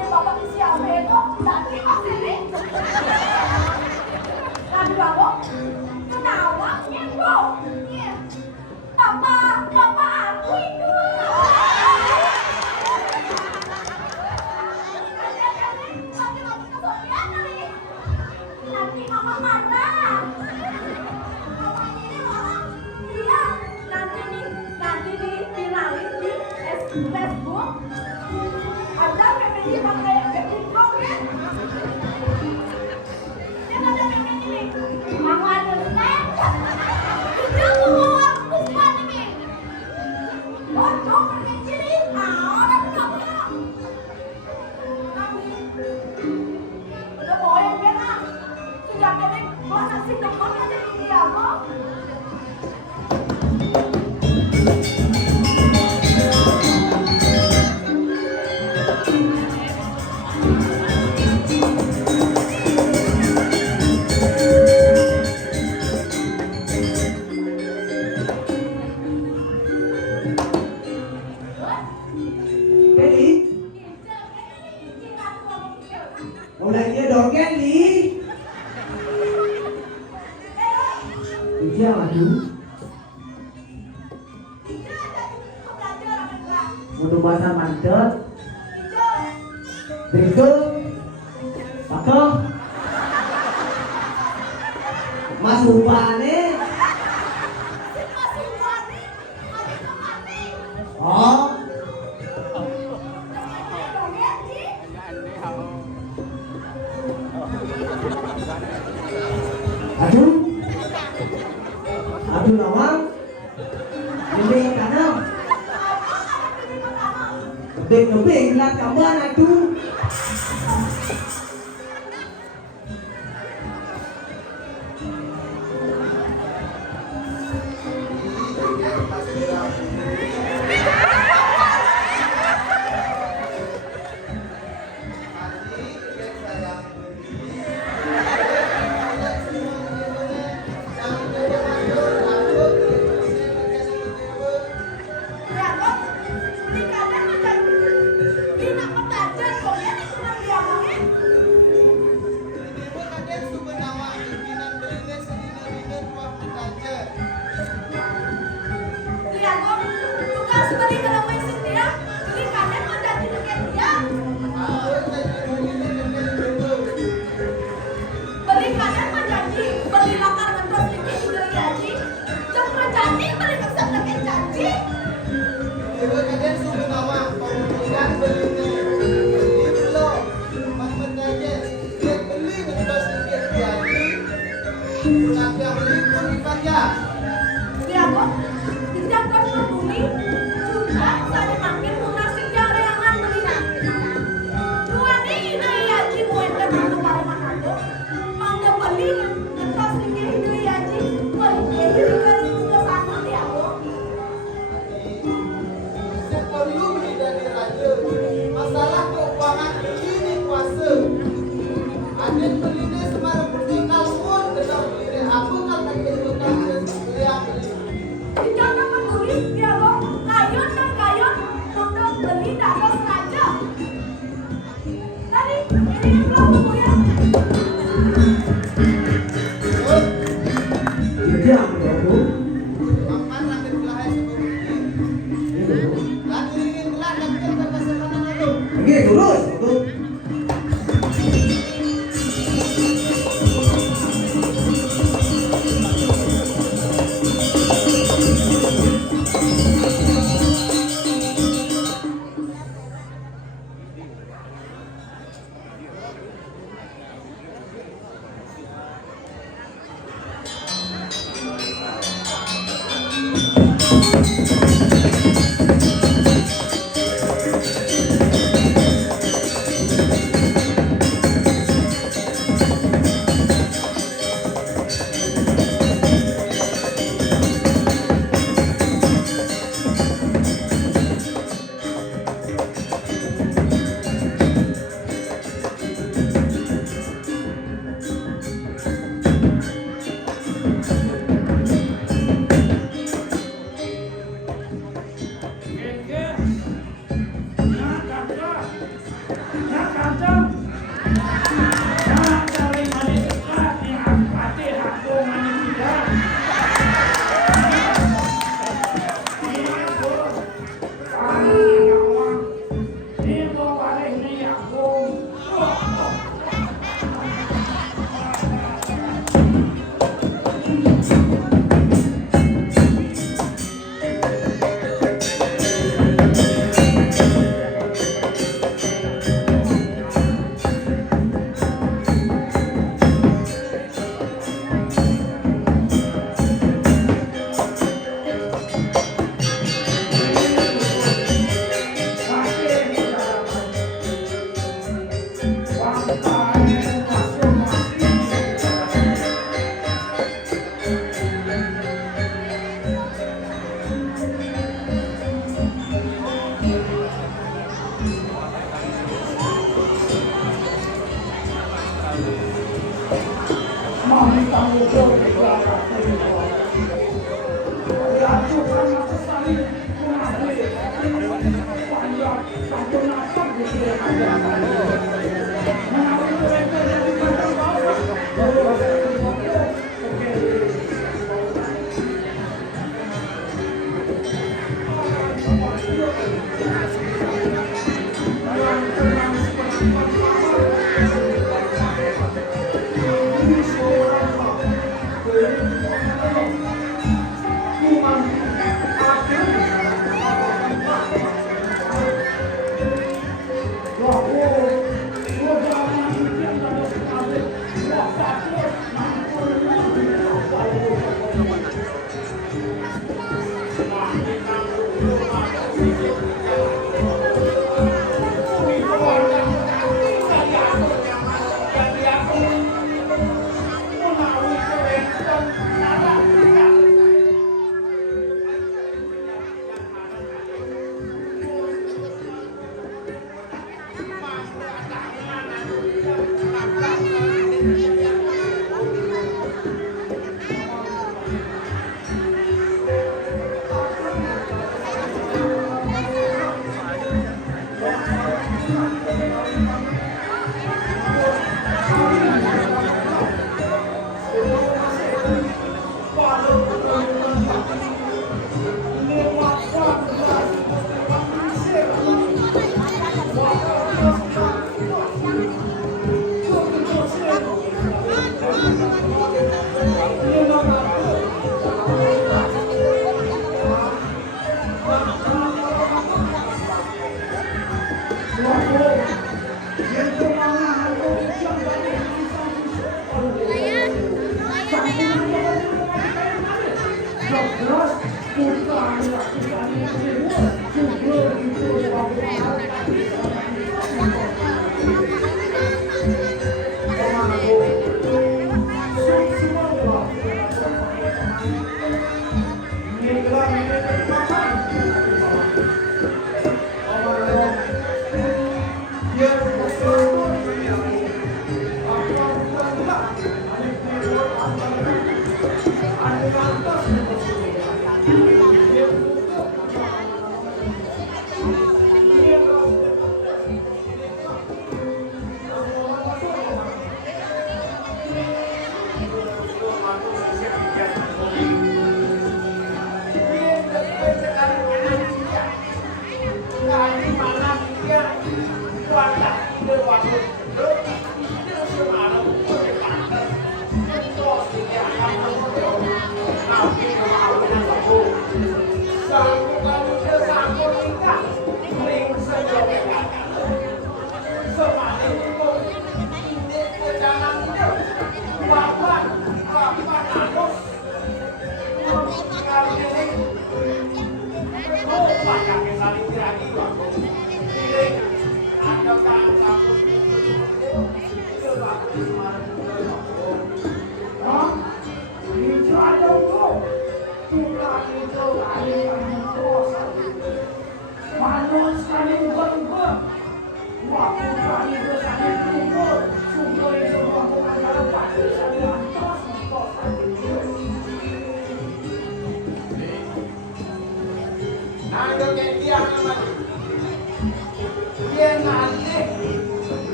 Ade bapak di siapa itu? Nanti pasti nih. Nanti bapak, kenapa? Ibu. Papa aku itu. Nanti mama marah. Iya, nanti viralin di Facebook. Ada memangnya pakai TikTok ya? Yang ada memangnya nih, mama ada snap. Kita mau aku buat ini. Bocor kecil ini, orang kenapa? Kami udah boleh kan? Sudah kena masa sih teman ada di dia kok. Mulainya doken nih. Iya aduh. Untuk bahasa mantet. Begitu. Pakai. Mas Upane. Oh. Aduh nawang, lebih kanan, lebih lihat gambar aduh.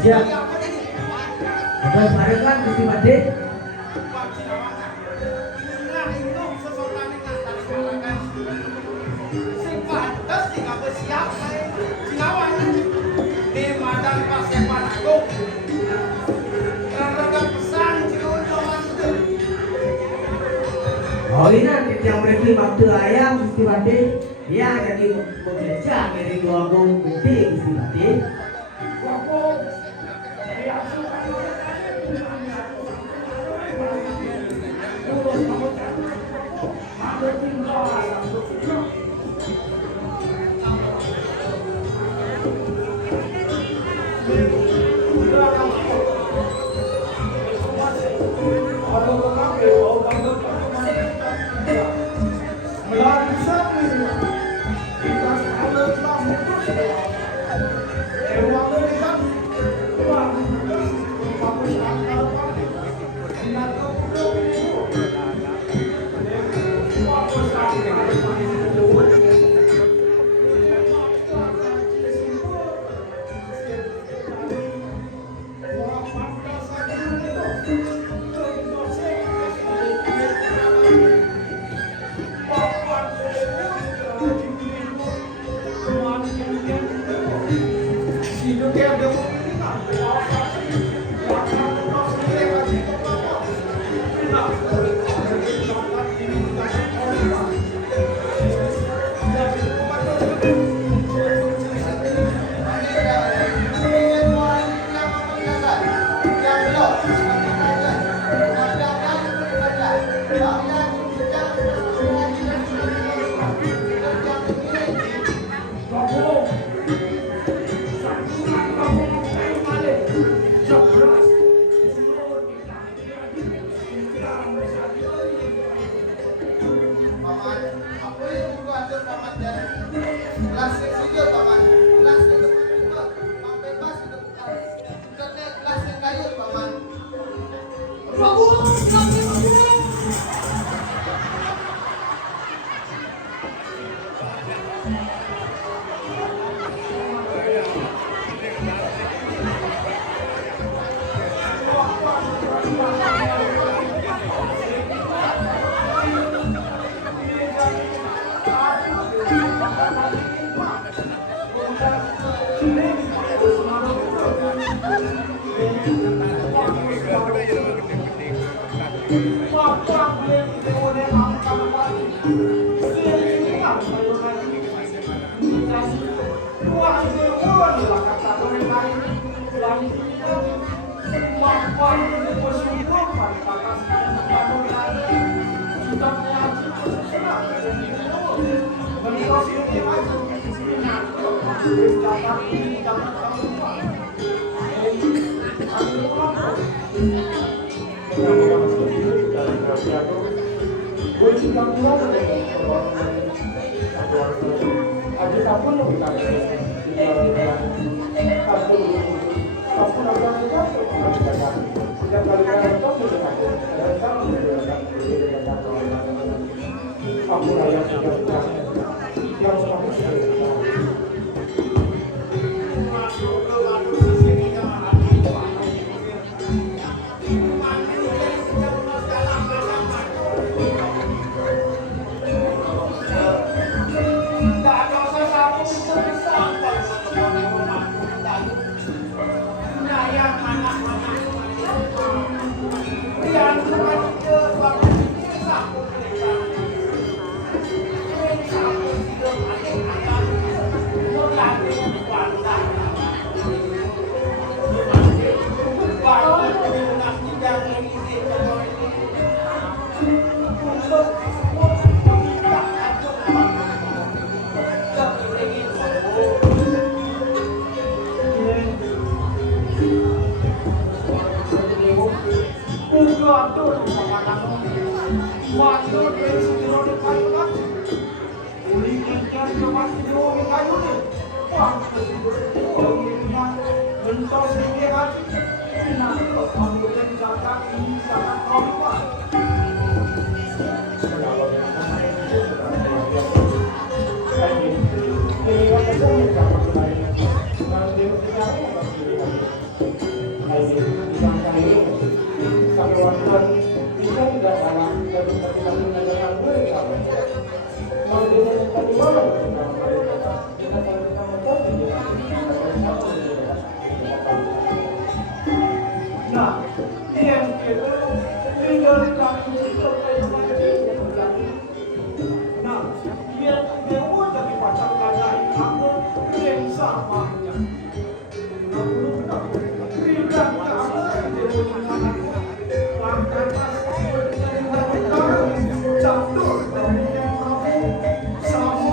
Ya. Terus kan Gusti Bade. Oh ini yang mereka waktu ayam Gusti Bade. Ya jadi bekerja dari dua bung putih Gusti Bade. Nah, yang kita tinggal kami nah, dia pun jadi pacar kalian aku yang samanya. Tidak kamu jatuh dari yang kamu sama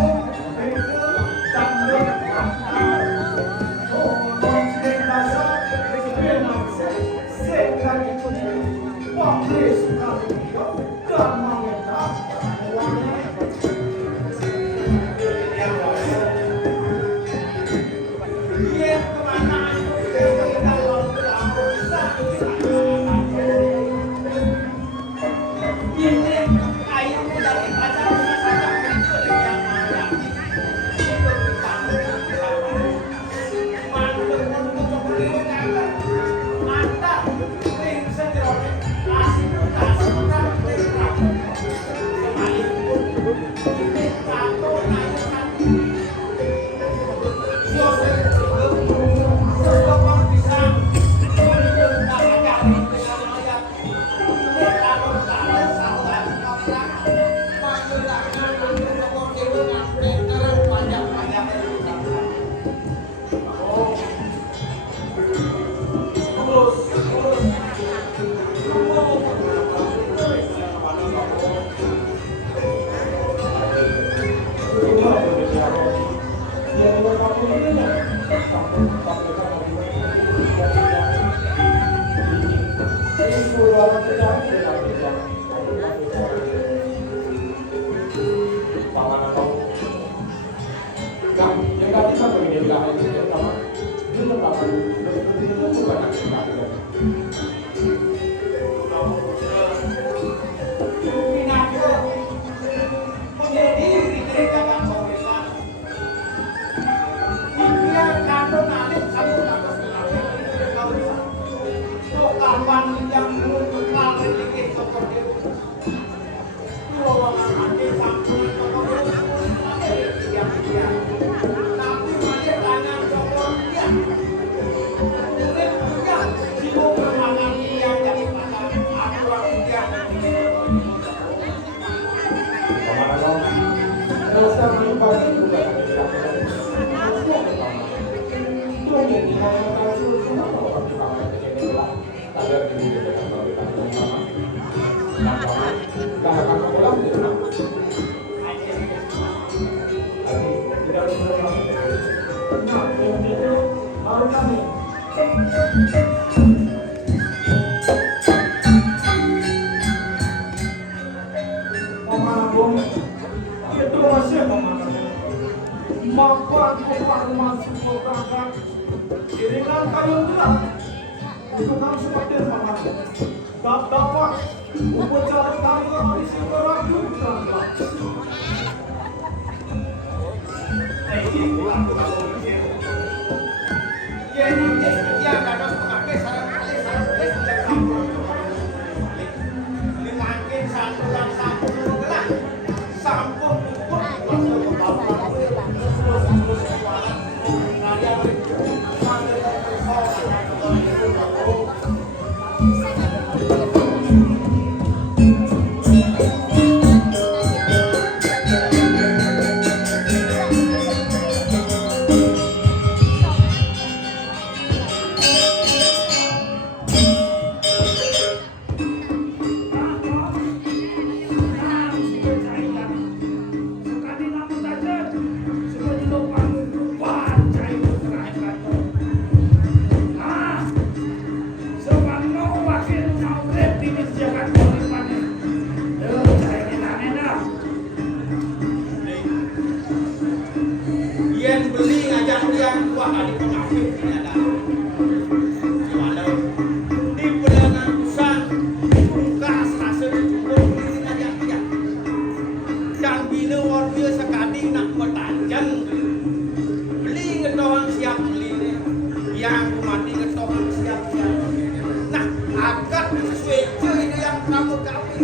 beda dan berkata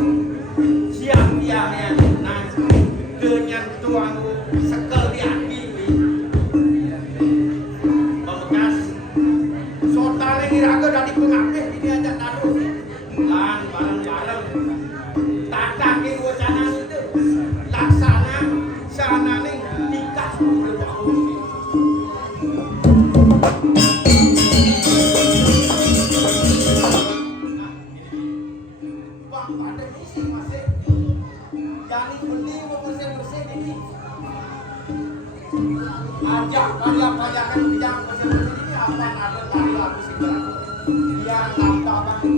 siang-siangnya nah kenyang tuang anu sekel di aki bebekas sotale ngiraga dari pengapih ini aja taruh lan bareng-bareng takake wacana itu laksana sanane nikah Bang, pada musik masih jadi beli bersih-bersih ini ajak banyak-banyakan bidang bersih-bersih ini akan ada lari lagu sih yang lambda banget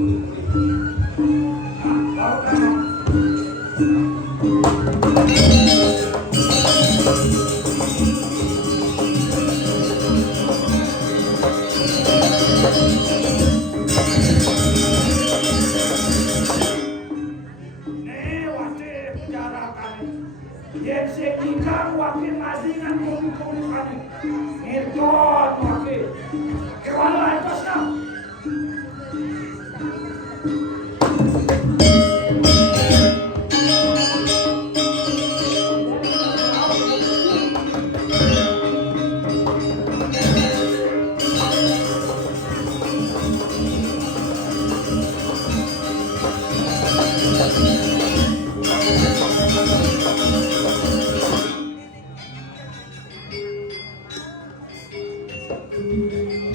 Yang sekitar wakil mazingan komunikasi itu wakil kewalan pasal. Thank you.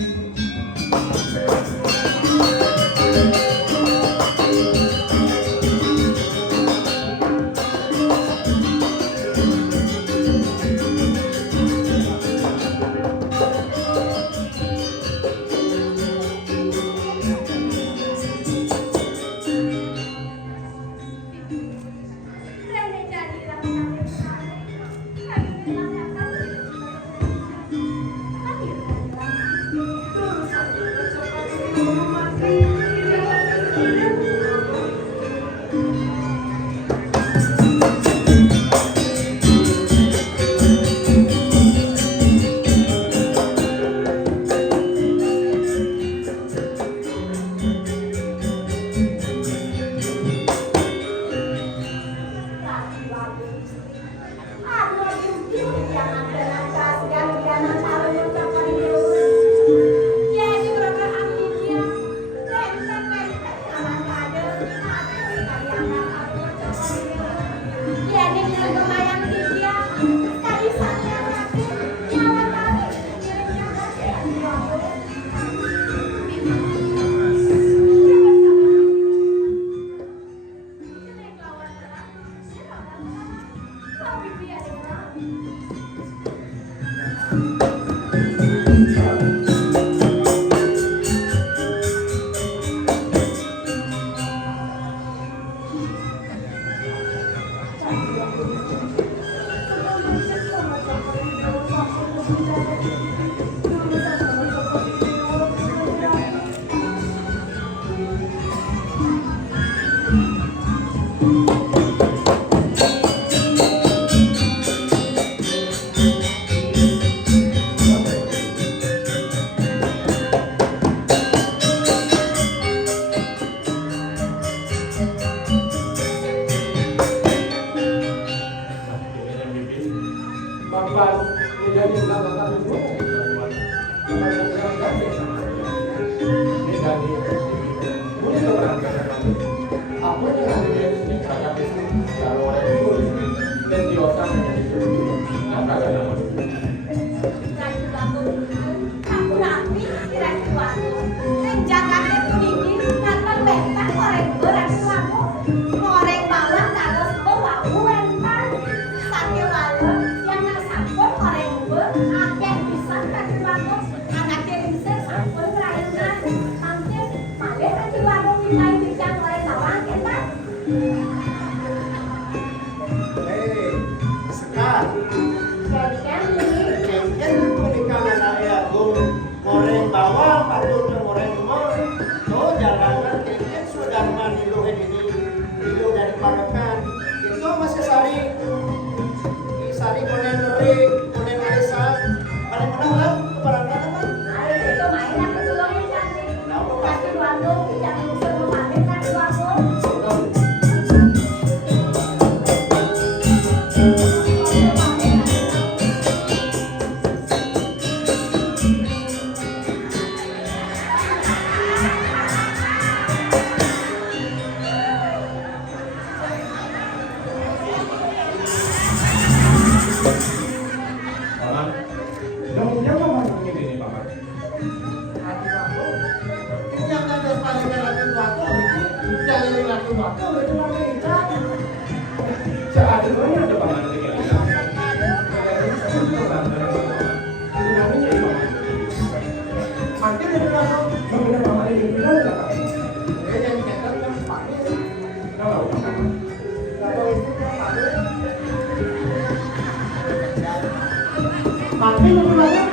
Kaki lu bilangnya.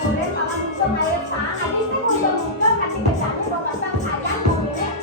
Kemudian paman muncul air sang, habis itu muncul nanti kecangnya bawa kacang ayam, kemudian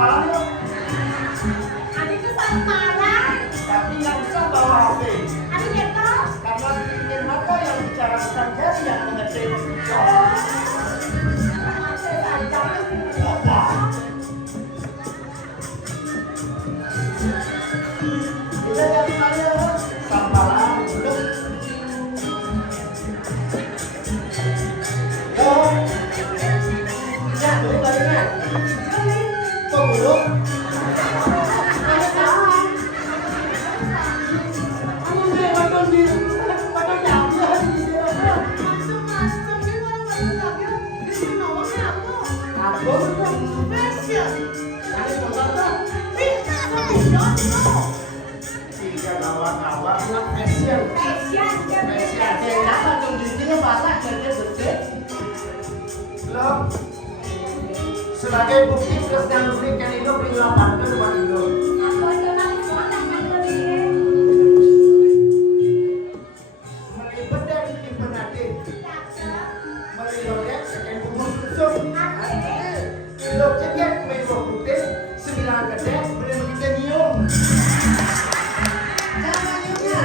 Sambaran yuk. Adi itu sambaran. Tapi nggak bisa bawa HP. Adi gitu. Karena bikin apa yang bicarakan jadi yang mengetik. Apa? Kita jadi mana? Sambaran. Ya, beli baliknya. Kok buruk? Tiga kawan-kawan buat fashion. Kenapa tuh giginya banyak jadi bersih? Belum. Sebagai bukti terus yang berikan itu beri 8 ke buat itu. Melipet dari tipe nanti. Melipet sekian bungkus kusum. Kilo ceket mego putih 9 gede boleh begitu nyium. Jangan nyiumnya.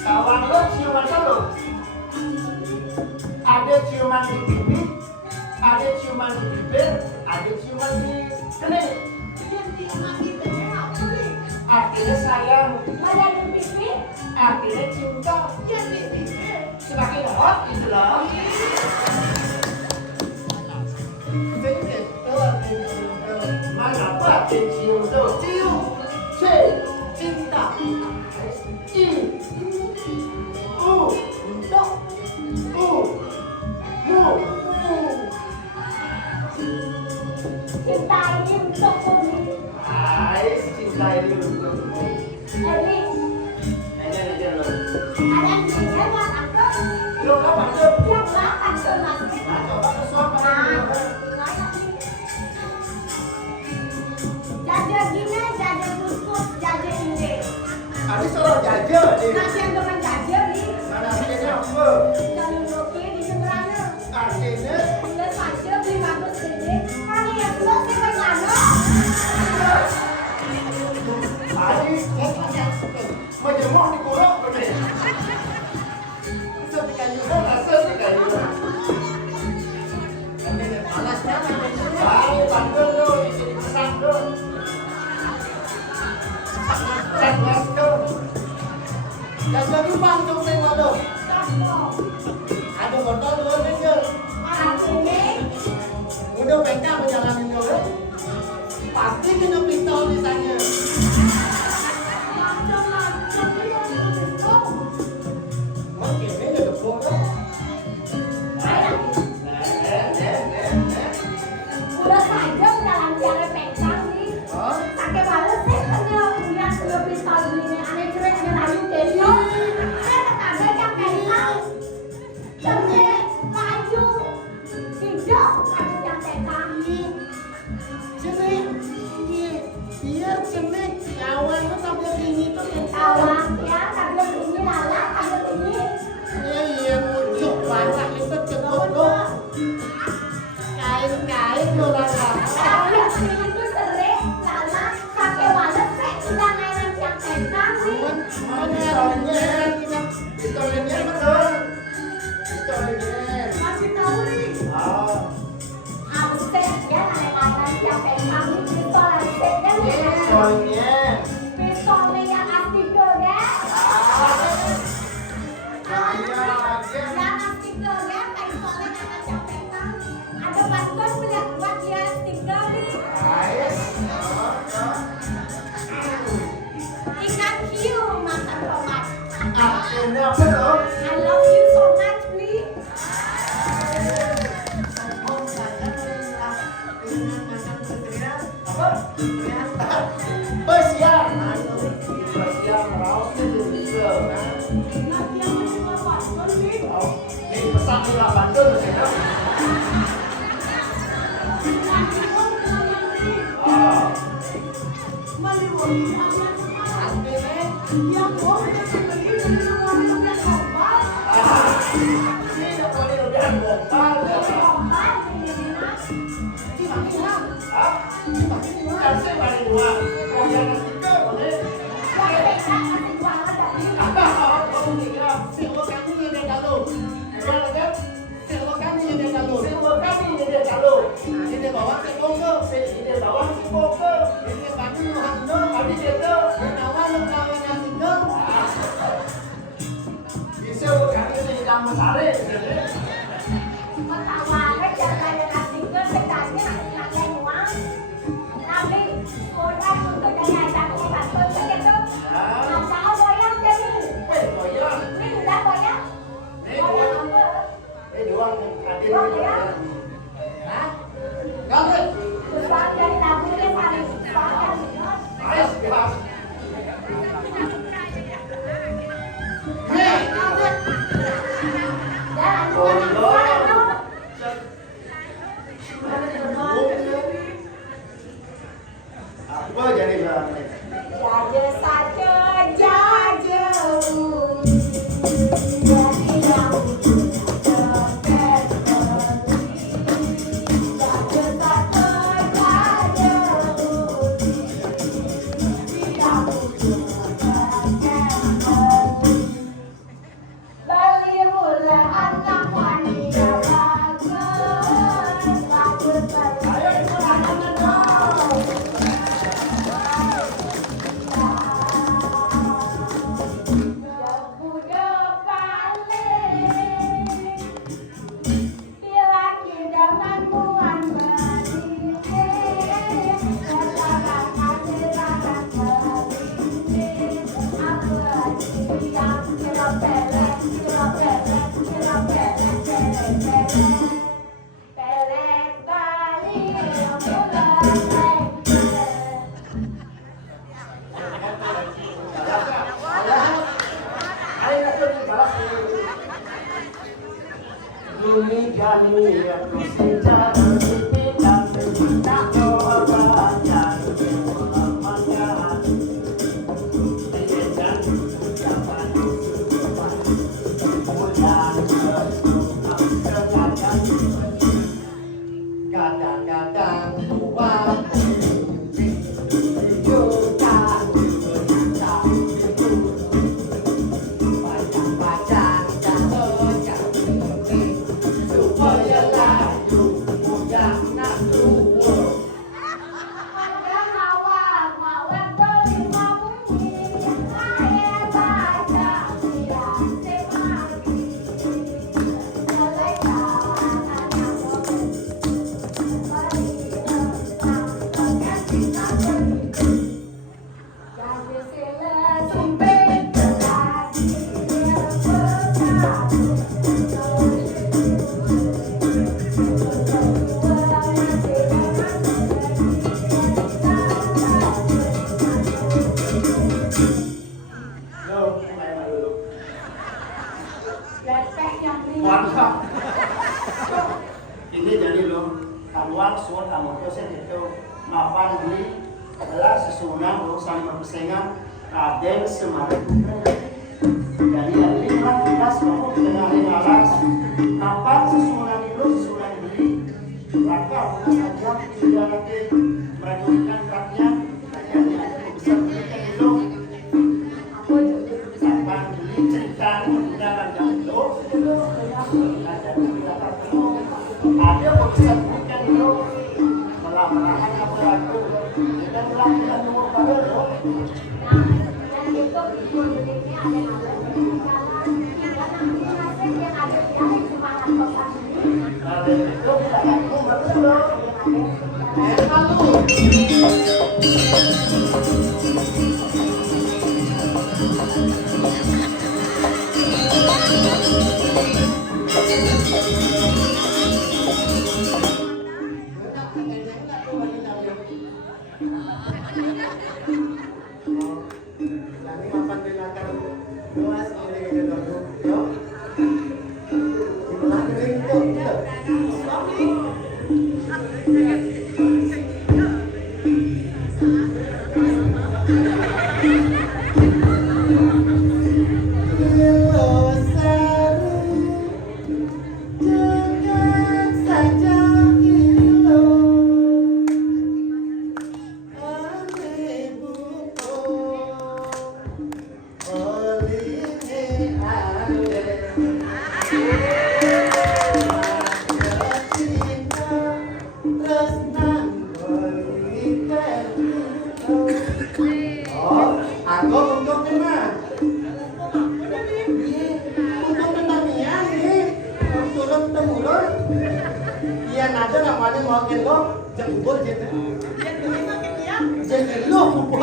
Kawan lo ciuman lo. Ada ciuman di pipi, ada ciuman di bibir, ada ciuman di kening. Artinya sayang, artinya cinta. Semakin hot itu loh. Mana pakai cium tuh? Cium, cinta. Cinta ini untukku. Cinta ini untukmu. Eli, Aja lo. ada yang buat aku. Lo kapan tuh? Yang belakang tuh nanti. Nah, coba ke suami. Jaja gini, jaja kuskus, jaja ini. Ada suruh jajah nih. Nasi yang dengan jaja nih. Mana artinya apa? Jalur roke di seberangnya. Artinya Udah saja beli bagus ini. Kali yang belum sampai sana. tadi menjemur di kurung bener. Setika juga rasa setika juga. Palasnya kan Baik, bantu lo, isi dipesan lo. Ceklas tuh. yang jadi pantung tengok lo. Kamu. Ada botol lo nih. Anak ini. Udah mereka menjalani lo. Pasti kena pistol ditanya. Macam-macam dia itu. Mungkin ini ada bodoh. Udah saja dalam tiara pencang nih. Pakai balas sih kena lihat lebih tahu ini aneh cuek ada layu kejo. Saya kata yang pencang. Jadi laju hijau laju yang pencang. Cemek, dia cemek. Kawan lo tablet ini tuh yang Awang ya tablet ini lala tablet ini. Iya, muncul banyak itu cepet lo. Kain-kain lo lala. Tablet ini itu sering lala pakai balas sih sudah mainan yang pencang nih. Pistolnya, pistolnya betul. Pistolnya. Masih tahu nih. Absen ya mainan yang pencang nih pistol absen kan. Soalnya Pistolnya yang asli tuh ya. Yang asli tuh ya pistolnya yang yang pencang. Ada bantuan punya buat dia stiker nih. Ingat you makan tomat. akhirnya apa tuh? I love you so much please. Bersiap, bersiap merawat itu bisa. Nanti yang cuma bantuan nih. Ini pesan pula bantu sih kan? Nanti pun teman nih. Pasti nih. Yang boleh begini udah gombal. Ini udah boleh udah gombal. Gombal begini nah. Si Maki lah. Hah? Kan saya balik uang. Mau jangan tiga boleh. Yang pegang kasih banget tadi. Kamu kira Silwa kami yang dia kalau. gimana kan? Silwa kami yang dia kalau. Silver kami ini dia kalau. Ini bawa ke Kongo. Ini bawah si Boko. Ini Bandung lu Hando. Habis itu Ini awal lu kawan yang Indo. bisa kami ini kamu sare. Tawaran jangan ada kasih ke bedanya nak uang. Tapi orang untuk jangan ada bantu segitu. Nah, tahu boyang jadi. Boyong. Ini sudah boyang. Boyang apa? Ini doang hadir Oh, di ya. Hah? Gabut. Besar dari tabungnya paling besar. Ayo, bebas. Hei, gabut. Dan anak-anak Apa jadi berapa? jaja saja jaja. Jadi yang jaga jaja saja jaja. Bali mula anak wanita bagus, bagus bagus. Ayo anak-anak dong. Ini kami yang bersejarah kita tak berbaca lamanya. Tidak dapat kadang-kadang buat juga baca-baca dan baca supaya layu mudah nak keluar. Mantap. Ini jadi lo kaluan suat amat dosen itu mapan beli adalah sesunan lo saling berpersaingan Raden Semarik. Jadi ada 15 kamu tengah alas apa sesunan itu sesunan beli maka punya saja tidak lagi merajukan raknya hanya bisa berikan itu sampai beli cerita dalam jam itu ada urusan bukan itu melamarahan apa aku dan melakukan nomor baru loh. Ada itu aku baru loh. Pokoknya mau kilo, jangan bubur jadi. Jadi lo bubur.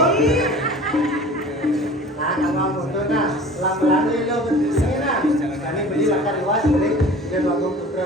Nah, kalau foto nah, lama-lama lo berdiri nah. Kami beli makan luas beli biar waktu putra.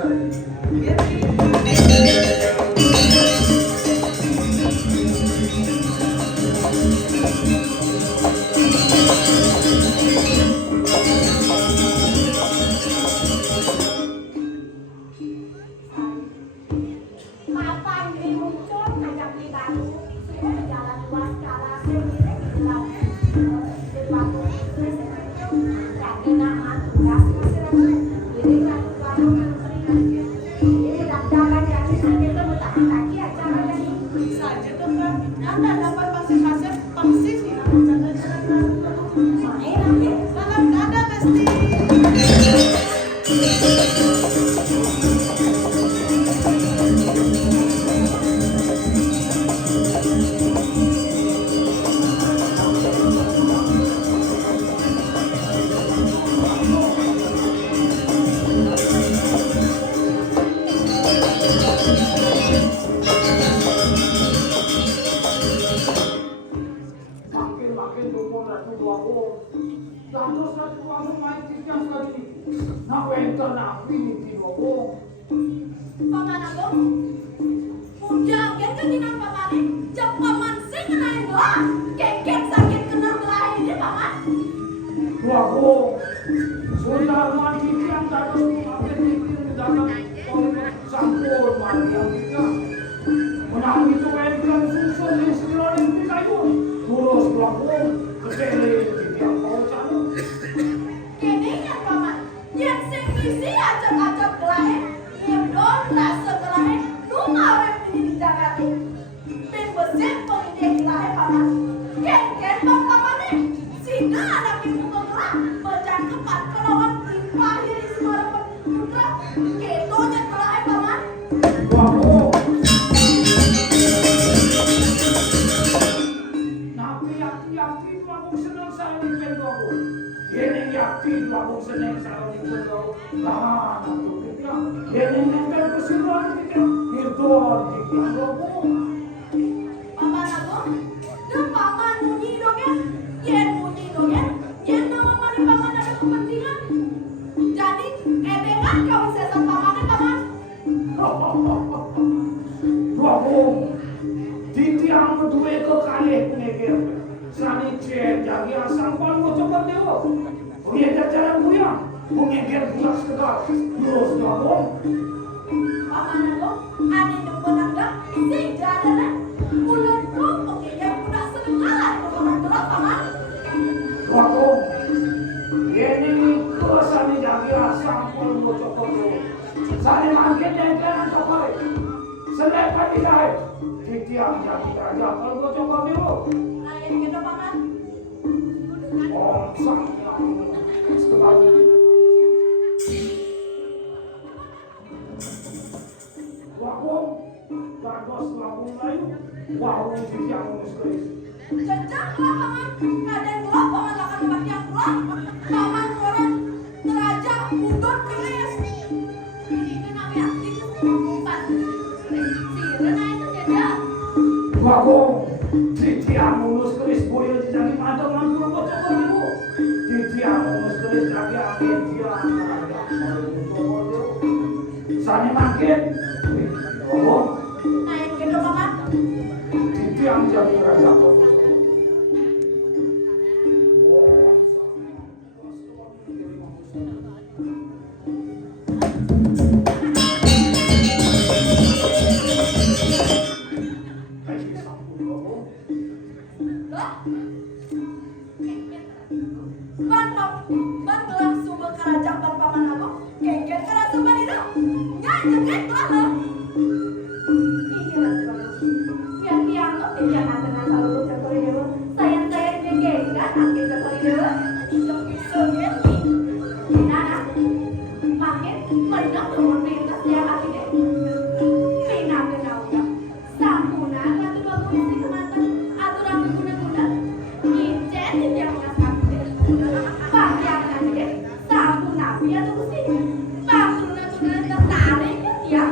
Tertarik ya?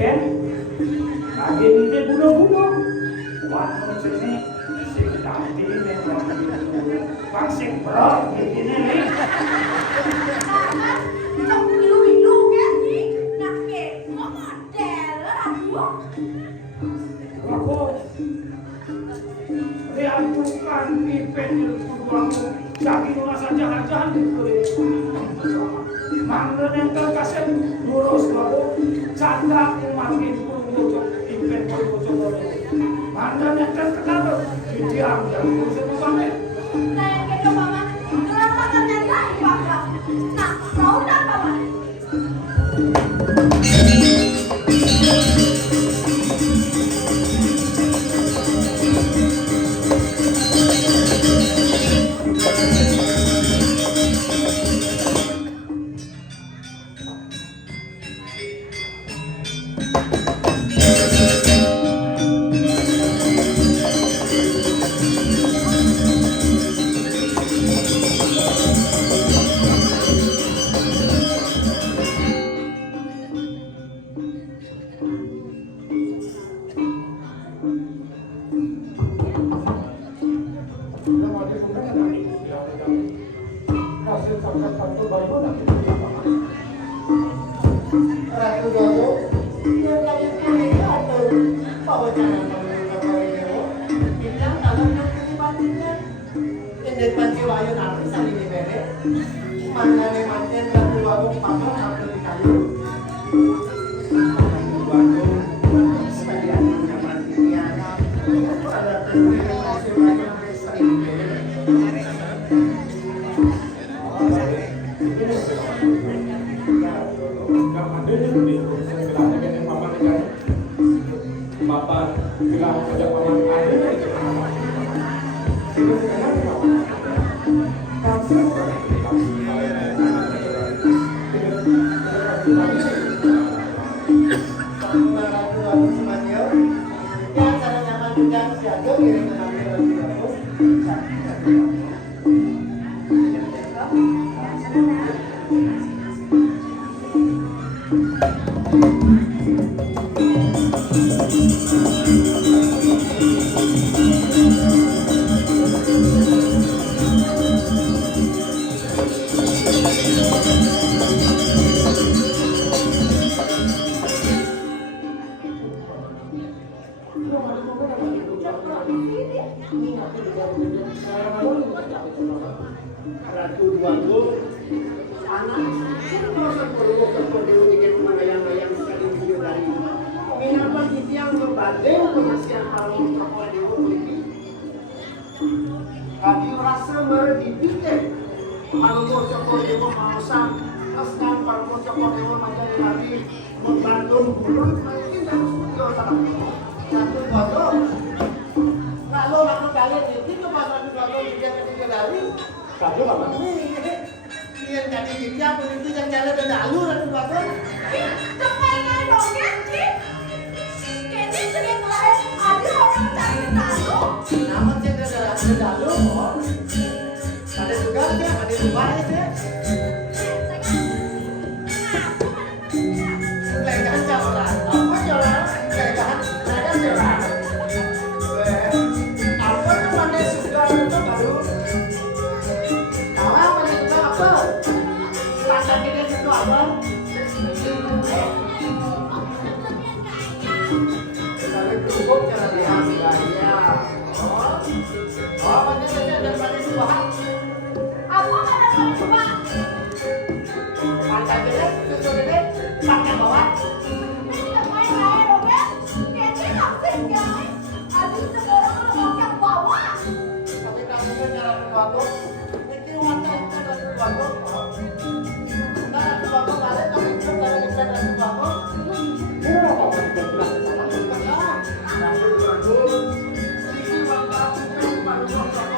agen ini bunuh-bunuh waktu sini si tadi memang pasing berat begini nih Trong ilu-ilu kan nih, nak model aku. aku diajukan pipen di kuduanmu saking rasa jahat-jahat itu mangga yang terkasih lurus aku canda makin bocok pipen bocok mangga yang terkenal diam dan lurus banget Nah yang kayak mama, kenapa kalian lagi bangga? Nah, tahu tak mama? Ratu Galuh, yang lagi pilih atau bawa jangan bilang kalau nak ketibannya, ini panci wayu nanti saling diberi, mana nih manten Ratu Galuh pakai atau di kayu. Sebagian zaman dia ada panci wayu nanti saling diberi. Bapak bilang kerja paman ada itu. Ratu Duago, anak proses perlu keperluan tiket mengayang-ayang sekali video dari mengapa yang berbanding pengasihan harum tokoh dewa politik kami merasa meredipikir Parmo Cokro Dewa Mausam Askan Parmo Cokro Dewa Majari lagi membantu mulut mungkin dan studio salah Ratu Duago lalu kalian itu pas Ratu Duago dia ketiga dari Kado apa? Iya jadi kita politik yang jalan dan lalu Ratu Duago. Kepengen dong ya, Cik? Kayaknya sering lain ada orang cari lalu. Nama cendera dalu, ada juga dia, ada juga dia. Legahan jalan, apa jalan? Legahan jalan. Apa tuh pandai sudah itu baru? Tahu apa itu apa? Rasa kita itu apa? Kita cukup cara diambil ya. Oh, banyak saja dan banyak suah. Apa ada pada coba? Pakai gede, tutup gede, pakai bawah. Kepengen lain dong ya? Kayaknya langsung guys. Aduh sekarang udah pakai bawah. Tapi kamu kan jalan keluarga, itu mata itu dari keluarga. Nah, keluarga balik tapi itu dari kita dari keluarga. Ratu Duago, ini bangga paling paling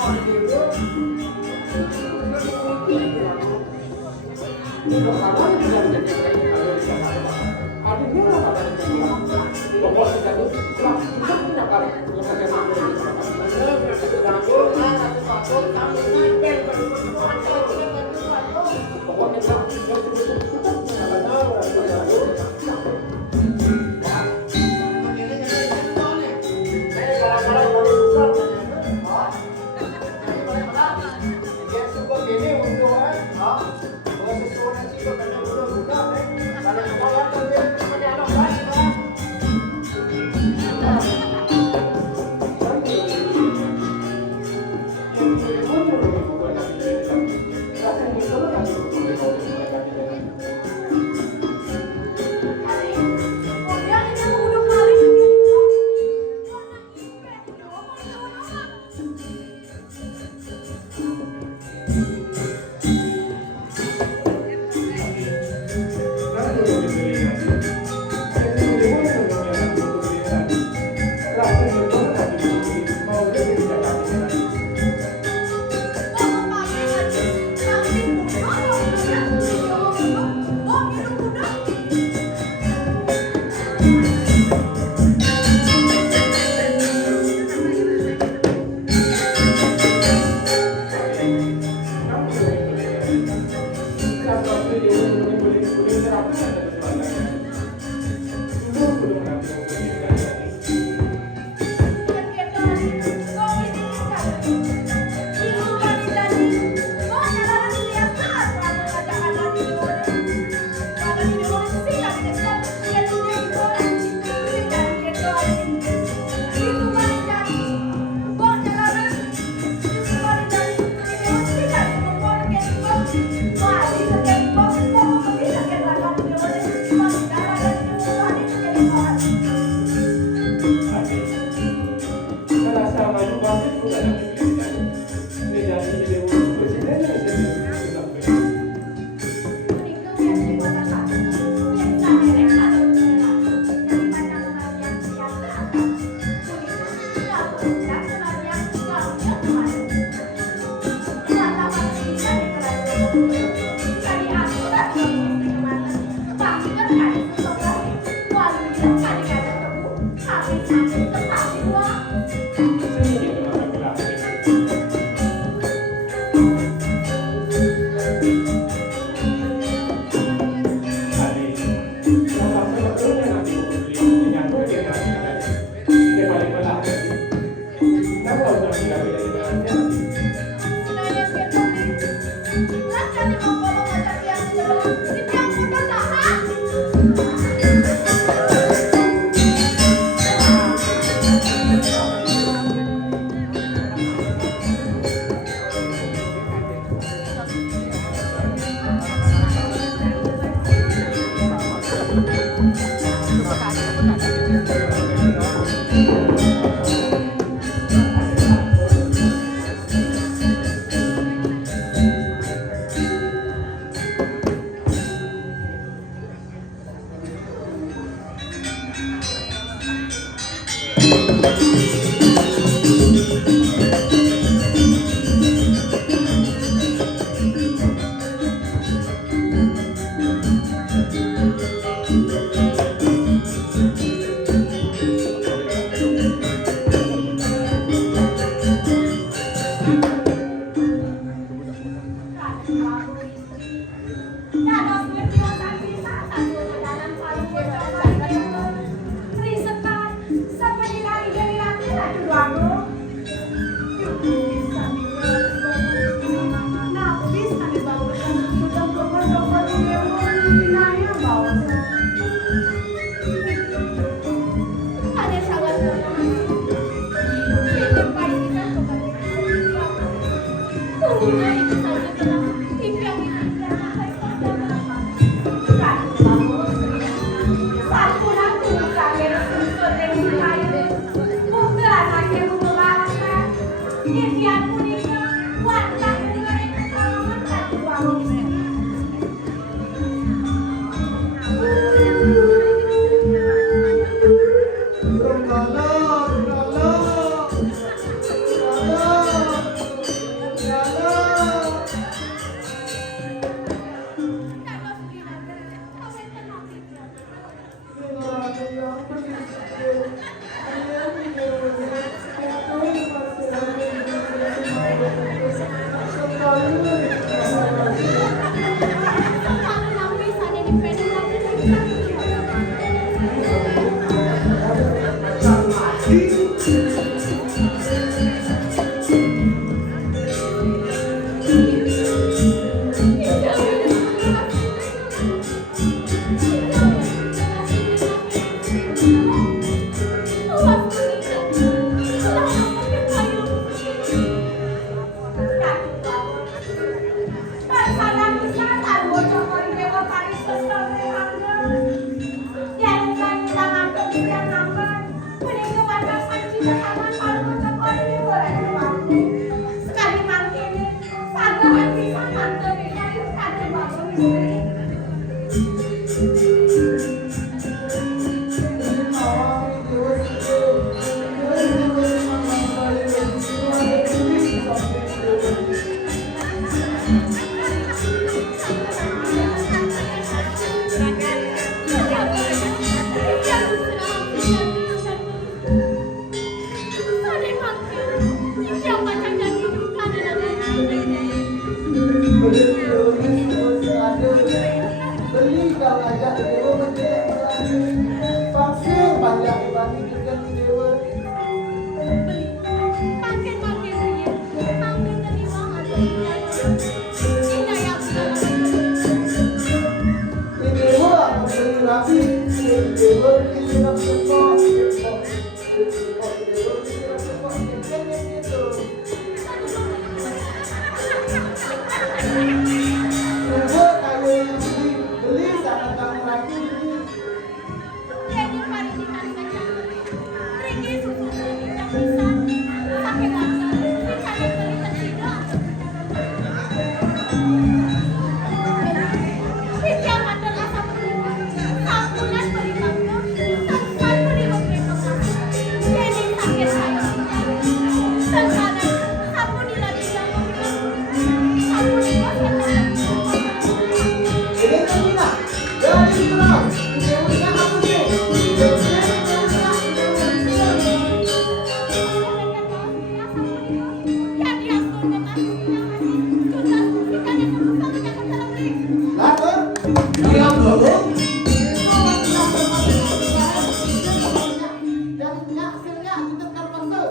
ya kita kan pasal.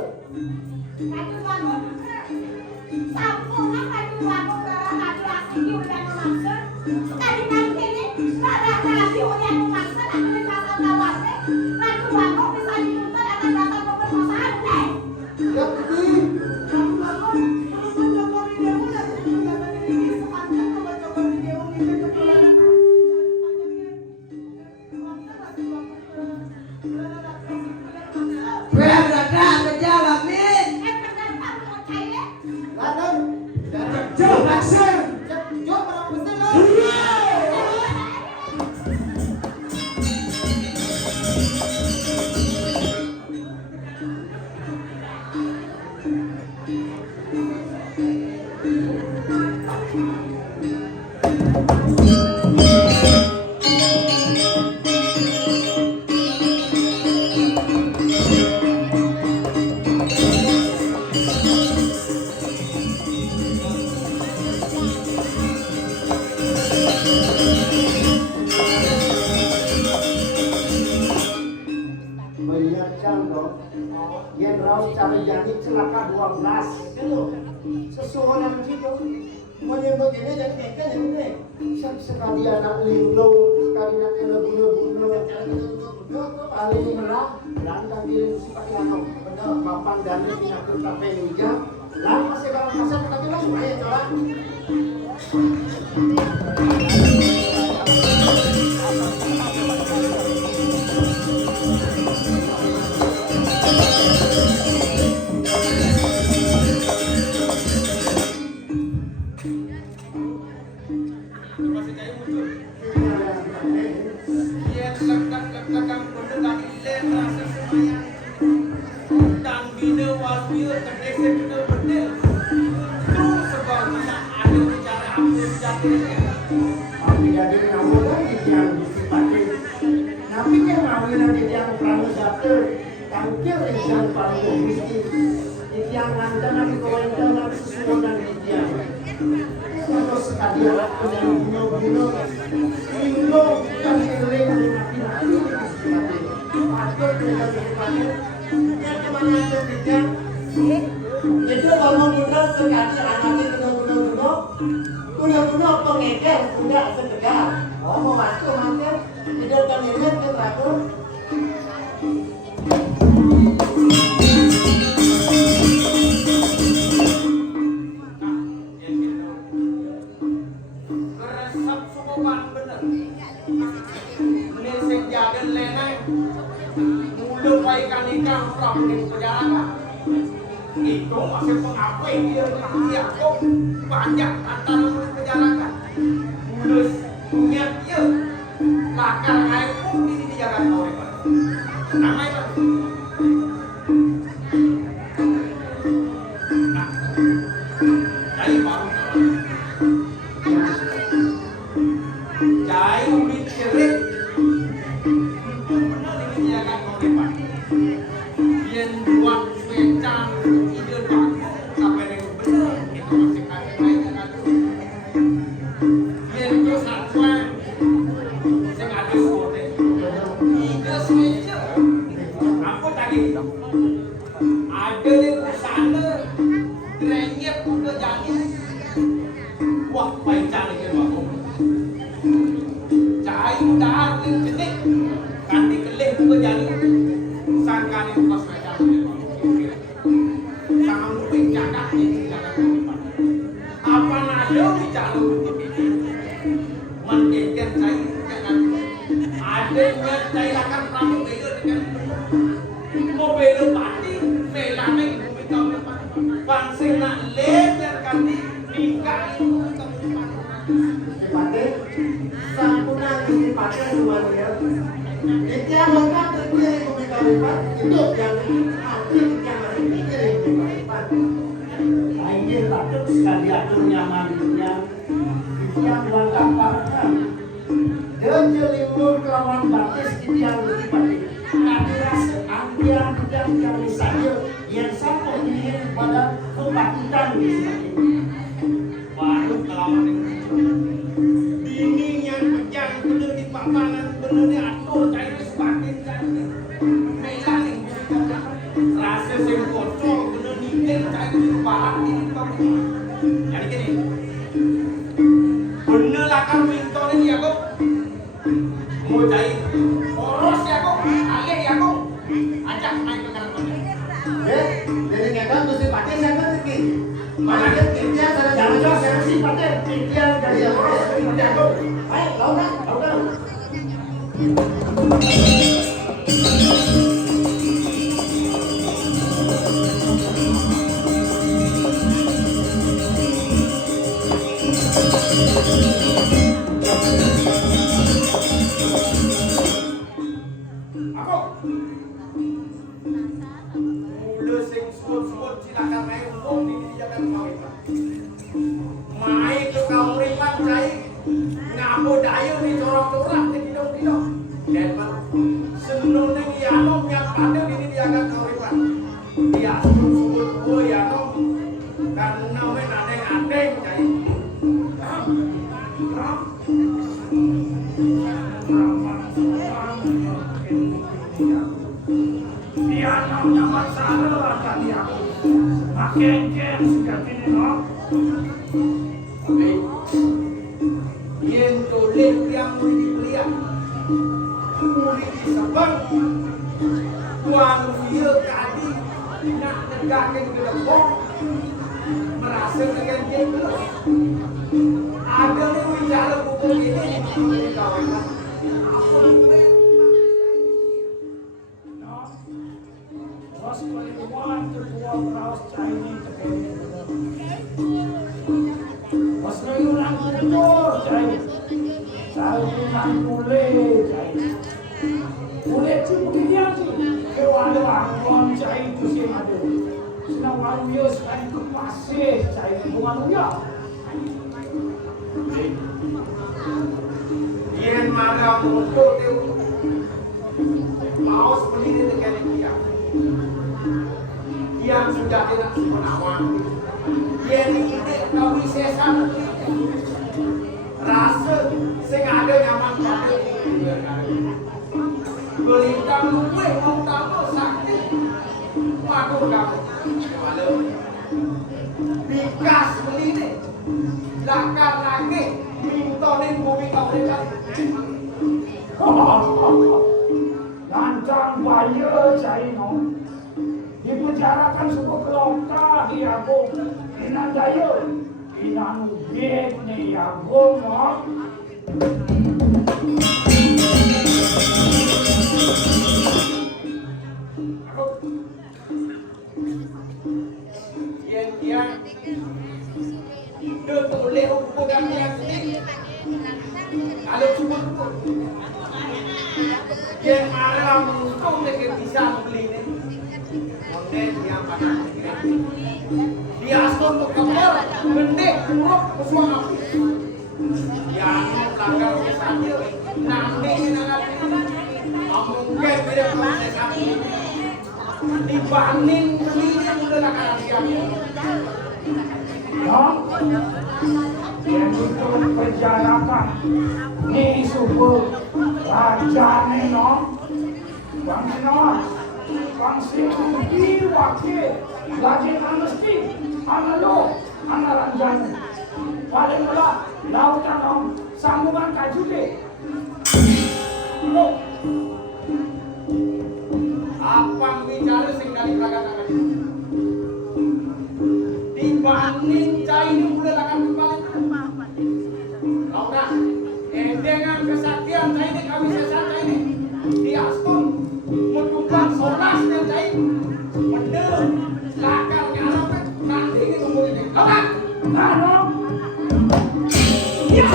Kaki bangun. Sampurna kaki bangun darah kaki laki udah memaksa. Tadi nanti ini darah kaki udah memaksa. Aku di pasal tawasnya. Kaki bangun bisa dituntut akan datang ke permasalahan deh. Ya betul. Kaki bangun. Terus mencoba video udah mencoba ini sepanjang mencoba video ini kebetulan. Berada menjawab min. Ladan. Jawab langsung. Jom orang besar lah. Menyiapkan dong. Jenderal secara janji celaka 12. Itu sesuatu gitu. Menyebut ini dan keke ini. Sekali anak lindung, sekali anak lebu-lebu. Paling merah, berangkat diri si pakai anak. Bener, bapak dan ini aku sampai hujang. Lalu masih barang pasar tapi langsung aja coba. Tapi jadi kamu lagi yang dipakai. Tapi kan mau nanti yang perahu satu, tangkir yang paling miskin. Yang anda nanti kau yang nanti sesuatu dan dia. Kalau sekali anak yang bunuh-bunuh, bunuh dan keliling mati-mati. Atau tidak dipakai. Yang kemana itu tidak? Itu kalau bunuh sekali anaknya bunuh-bunuh. Bunuh-bunuh pengeker tidak setegar. Oh mau masuk mampir. Tidak kan ini ke terakhir. Resep sukuman bener. Ini senjata lenai. Mulu ikan prabu di penjara. Itu masih pengakui dia kok banyak antara penjara. Mulus punya dia. Lakar air pun ini dijaga oleh Pak. Nama itu. Nah, dari baru. Jai ulit cerit. Benar ini dijaga oleh Pak. Yang buat secang ide bagus sampai dengan benar itu masih kaya kan. Yang itu satwa sing ada sore. Ide seja. Apa tadi? Ada di sana drenyep udah jadi. Wah, baik cari ke bawah. Cai udah ada cedik. Kan dikelih udah jadi. Sangkan itu pas macam ni. Sama mungkin cakap ni jangan lupa. Apa nado bicara menjadikan saya jangan ada yang saya akan pramu bela dengan mau bela pati bela ni kita bangsa nak lebar kali nikah itu Dipakai, sampuna dipakai dua dia. Jadi yang lengkap terdiri komika lipat itu yang mati yang masih pikir komika lipat. Ini patut sekali atur nyamannya. Yang lengkap parkan. Dan jelimur kelawan batis itu yang dipakai. Kami rasa ambian tidak yang saja yang sampai ini pada kepatutan di sini. baru kelawan ini yang pejang bener di papanan bener di atur cair sebatin kan melalui sing kocok bener nitir cai barang ini kok. Jadi gini. Bener lakar mintone dia kok. Mau cai poros ya kok, alih ya kok. Ajak naik ke kantor. Dari ngekang tuh si pakai siapa lagi? Mana Mana kerja sana jangan saya sih pakai pikir dari yang poros seperti aku. Ayo, lautan. Udah sing suut-suut silakan naik umum di jangan mau itu. Mai ke kamriman cai ngabo dayu di corak-corak di kidong-kidong. Dan senun ning yano nyak pada ini diagan kamriman. Dia suut-suut gua yano karena men adeng-adeng cai. Dia namanya masalah tadi aku. Makin sudah gini no. Oke. Yang tulis yang murid kuliah. Murid di Sabang. Tuan dia kadi nak negakin ke depan. Merasa dengan dia terus. Ada nih bicara buku ini. Kawan-kawan. Was going to want to walk across Chinese again. Was going to run to the door, Chinese. Saya bilang boleh, Chinese. Boleh sih begini aja. Kalau ada angkon Chinese itu sih ada. Senang malu ya sekali ke pasir Chinese bukan ya. Yang marah untuk dia. Mau seperti ini dengan dia. Yang sudah tidak sepenawan. Yang ini kami sesan. Rasa sing ada nyaman pada belintang luwe mau tamu sakit. Waduh kamu. Malu. Bikas beli ini. Lakar lagi. Mintonin bumi kau dekat. Lancang bayar Chinese. Dibicarakan sebuah kelompok di aku inan daya inan ubit ni aku no Yang dia boleh hukum kami yang sendiri. Kalau cuma yang malam kau nak bisa beli ni. Kemudian yang pakai dia asal untuk kapal bendek kuruk kesuang api. Yang langgar saja nanti nangat mungkin tidak proses dibanding beli yang sudah langgar dia. no yang itu penjarakan ni subur raja ni no bang no Bangsi di wakil gaji mesti analo anaranjan paling mula lautan om sambungan kajude Apa bicara sing dari belakang tadi dibanding cai ini udah akan kembali Laura dengan kesaktian cai ini kami sesat cai ini di Aston menunggang solas dan cai bener lakar ngarap nanti ini tunggu ini Laura nano ya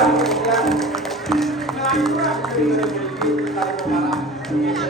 Ngelangkrak dari kalau marah.